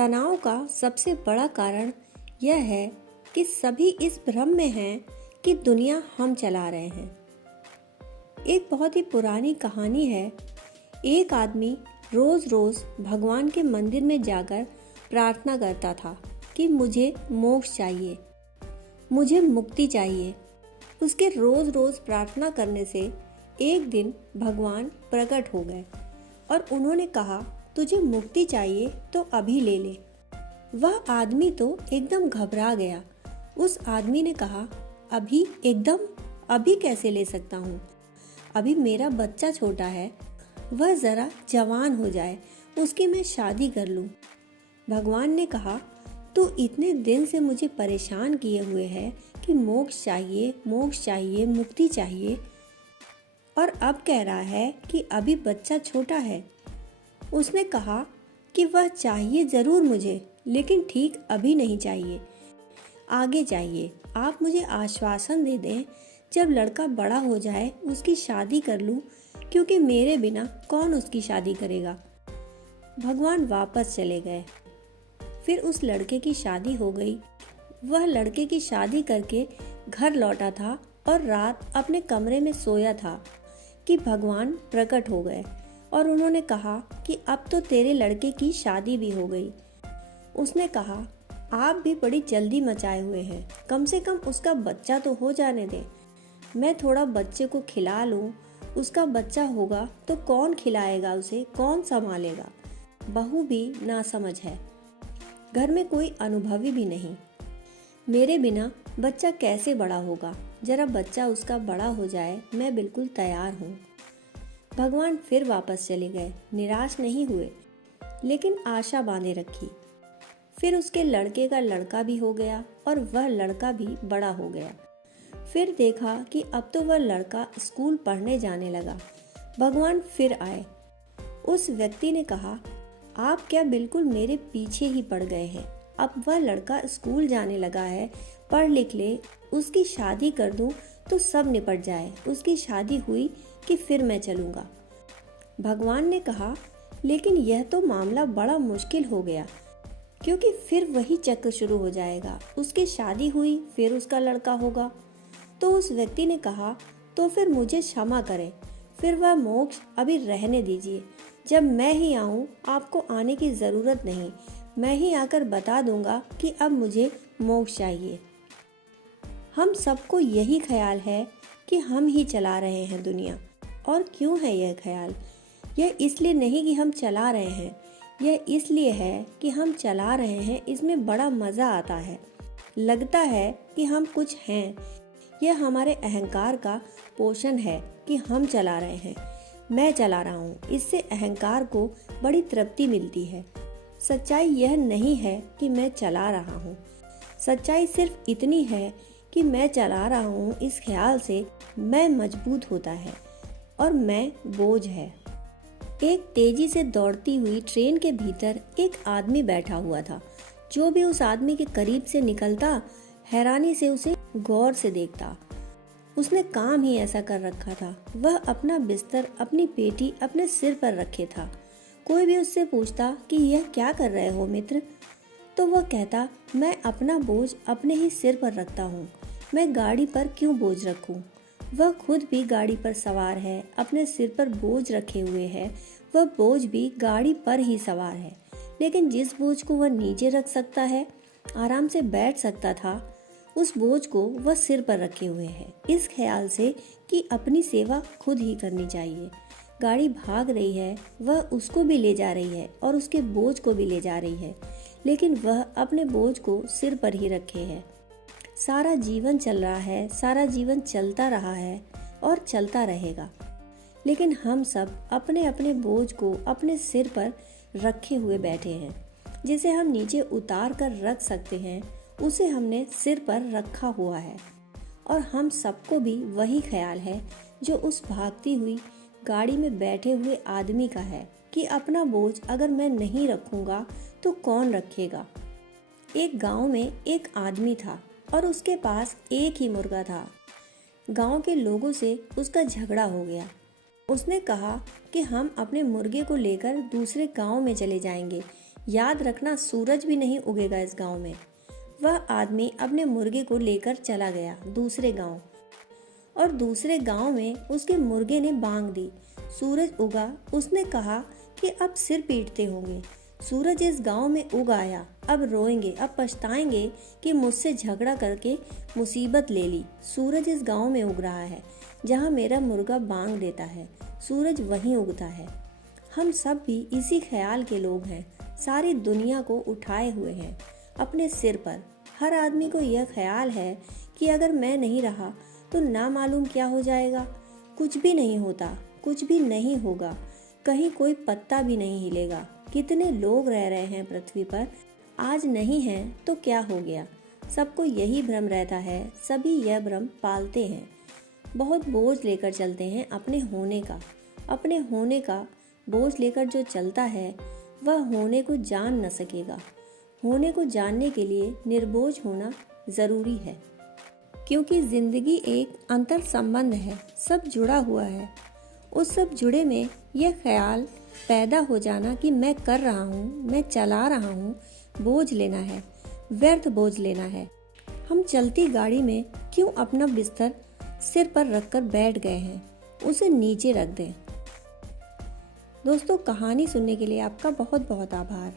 तनाव का सबसे बड़ा कारण यह है कि सभी इस भ्रम में हैं कि दुनिया हम चला रहे हैं। एक बहुत ही पुरानी कहानी है। एक आदमी रोज रोज भगवान के मंदिर में जाकर प्रार्थना करता था कि मुझे मोक्ष चाहिए, मुझे मुक्ति चाहिए। उसके रोज रोज प्रार्थना करने से एक दिन भगवान प्रकट हो गए और उन्होंने कहा, तुझे मुक्ति चाहिए तो अभी ले ले। वह आदमी तो एकदम घबरा गया। उस आदमी ने कहा, अभी एकदम, अभी कैसे ले सकता हूँ? अभी मेरा बच्चा छोटा है, वह जरा जवान हो जाए, उसकी मैं शादी कर लूँ। भगवान ने कहा, तू इतने दिन से मुझे परेशान किए हुए है कि मोक्ष चाहिए, मोक्ष चाहिए, मुक्ति चाहिए, और अब कह रहा है कि अभी बच्चा छोटा है। उसने कहा कि वह चाहिए ज़रूर मुझे, लेकिन ठीक अभी नहीं चाहिए, आगे चाहिए। आप मुझे आश्वासन दे दें, जब लड़का बड़ा हो जाए उसकी शादी कर लूँ, क्योंकि मेरे बिना कौन उसकी शादी करेगा। भगवान वापस चले गए। फिर उस लड़के की शादी हो गई। वह लड़के की शादी करके घर लौटा था और रात अपने कमरे में सोया था कि भगवान प्रकट हो गए और उन्होंने कहा कि अब तो तेरे लड़के की शादी भी हो गई। उसने कहा, आप भी बड़ी जल्दी मचाए हुए हैं, कम से कम उसका बच्चा तो हो जाने दें। मैं थोड़ा बच्चे को खिला लूँ, उसका बच्चा होगा तो कौन खिलाएगा उसे, कौन संभालेगा? बहू भी नासमझ है, घर में कोई अनुभवी भी नहीं। मेरे बिना बच्चा कैसे बड़ा होगा? जरा बच्चा उसका बड़ा हो जाए, मैं बिल्कुल तैयार हूँ। भगवान फिर वापस चले गए। निराश नहीं हुए, लेकिन आशा बांधे रखी। फिर उसके लड़के का लड़का भी हो गया और वह लड़का भी बड़ा हो गया। फिर देखा कि अब तो वह लड़का स्कूल पढ़ने जाने लगा। भगवान फिर आए। उस व्यक्ति ने कहा, आप क्या बिल्कुल मेरे पीछे ही पड़ गए हैं? अब वह लड़का स्कूल जाने लगा है, पढ़ लिख ले, उसकी शादी कर दूं तो सब निपट जाए। उसकी शादी हुई कि फिर मैं चलूंगा। भगवान ने कहा, लेकिन यह तो मामला बड़ा मुश्किल हो गया, क्योंकि फिर वही चक्र शुरू हो जाएगा। उसकी शादी हुई, फिर उसका लड़का होगा। तो उस व्यक्ति ने कहा, तो फिर मुझे क्षमा करें, फिर वह मोक्ष अभी रहने दीजिए। जब मैं ही आऊं, आपको आने की ज़रूरत नहीं, मैं ही आकर बता दूंगा कि अब मुझे मोक्ष चाहिए। हम सबको यही ख्याल है कि हम ही चला रहे हैं दुनिया। और क्यों है यह ख्याल? यह इसलिए नहीं कि हम चला रहे हैं, यह इसलिए है कि हम चला रहे हैं, इसमें बड़ा मज़ा आता है। लगता है कि हम कुछ हैं। यह हमारे अहंकार का पोषण है कि हम चला रहे हैं, मैं चला रहा हूँ। इससे अहंकार को बड़ी तृप्ति मिलती है। सच्चाई यह नहीं है कि मैं चला रहा हूँ। सच्चाई सिर्फ इतनी है कि मैं चला रहा हूँ, इस ख्याल से मैं मजबूत होता है और मैं बोझ है। एक तेजी से दौड़ती हुई ट्रेन के भीतर एक आदमी बैठा हुआ था। जो भी उस आदमी के करीब से निकलता, हैरानी से उसे गौर से देखता। उसने काम ही ऐसा कर रखा था। वह अपना बिस्तर, अपनी पेटी अपने सिर पर रखे था। कोई भी उससे पूछता कि यह क्या कर रहे हो मित्र, तो वह कहता, मैं अपना बोझ अपने ही सिर पर रखता हूँ, मैं गाड़ी पर क्यों बोझ रखूँ। वह खुद भी गाड़ी पर सवार है, अपने सिर पर बोझ रखे हुए है। वह बोझ भी गाड़ी पर ही सवार है, लेकिन जिस बोझ को वह नीचे रख सकता है, आराम से बैठ सकता था, उस बोझ को वह सिर पर रखे हुए है, इस ख्याल से कि अपनी सेवा खुद ही करनी चाहिए। गाड़ी भाग रही है, वह उसको भी ले जा रही है और उसके बोझ को भी ले जा रही है, लेकिन वह अपने बोझ को सिर पर ही रखे है। सारा जीवन चल रहा है, सारा जीवन चलता रहा है और चलता रहेगा, लेकिन हम सब अपने अपने बोझ को अपने सिर पर रखे हुए बैठे हैं। जिसे हम नीचे उतार कर रख सकते हैं, उसे हमने सिर पर रखा हुआ है। और हम सबको भी वही ख्याल है जो उस भागती हुई गाड़ी में बैठे हुए आदमी का है कि अपना बोझ अगर मैं नहीं रखूंगा तो कौन रखेगा। एक गांव में एक आदमी था और उसके पास एक ही मुर्गा था। गांव के लोगों से उसका झगड़ा हो गया। उसने कहा कि हम अपने मुर्गे को लेकर दूसरे गांव में चले जाएंगे, याद रखना, सूरज भी नहीं उगेगा इस गांव में। वह आदमी अपने मुर्गे को लेकर चला गया दूसरे गांव, और दूसरे गांव में उसके मुर्गे ने बांग दी। सूरज उगा, उसने कहा कि अब सिर पीटते होंगे। सूरज इस गांव में उग आया, अब रोएंगे, अब पछताएंगे कि मुझसे झगड़ा करके मुसीबत ले ली। सूरज इस गांव में उग रहा है जहां मेरा मुर्गा बांग देता है, सूरज वहीं उगता है। हम सब भी इसी ख्याल के लोग हैं, सारी दुनिया को उठाए हुए हैं अपने सिर पर। हर आदमी को यह ख्याल है कि अगर मैं नहीं रहा तो ना मालूम क्या हो जाएगा। कुछ भी नहीं होता, कुछ भी नहीं होगा, कहीं कोई पत्ता भी नहीं हिलेगा। कितने लोग रह रहे हैं पृथ्वी पर, आज नहीं है तो क्या हो गया। सबको यही भ्रम रहता है, सभी यह भ्रम पालते हैं। बहुत बोझ लेकर चलते हैं अपने होने का बोझ लेकर जो चलता है वह होने को जान न सकेगा। होने को जानने के लिए निर्बोझ होना जरूरी है, क्योंकि जिंदगी एक अंतर संबंध है, सब जुड़ा हुआ है। उस सब जुड़े में यह ख्याल पैदा हो जाना कि मैं कर रहा हूँ, मैं चला रहा हूँ, बोझ लेना है, व्यर्थ बोझ लेना है। हम चलती गाड़ी में क्यों अपना बिस्तर सिर पर रखकर बैठ गए हैं, उसे नीचे रख दें। दोस्तों, कहानी सुनने के लिए आपका बहुत बहुत आभार।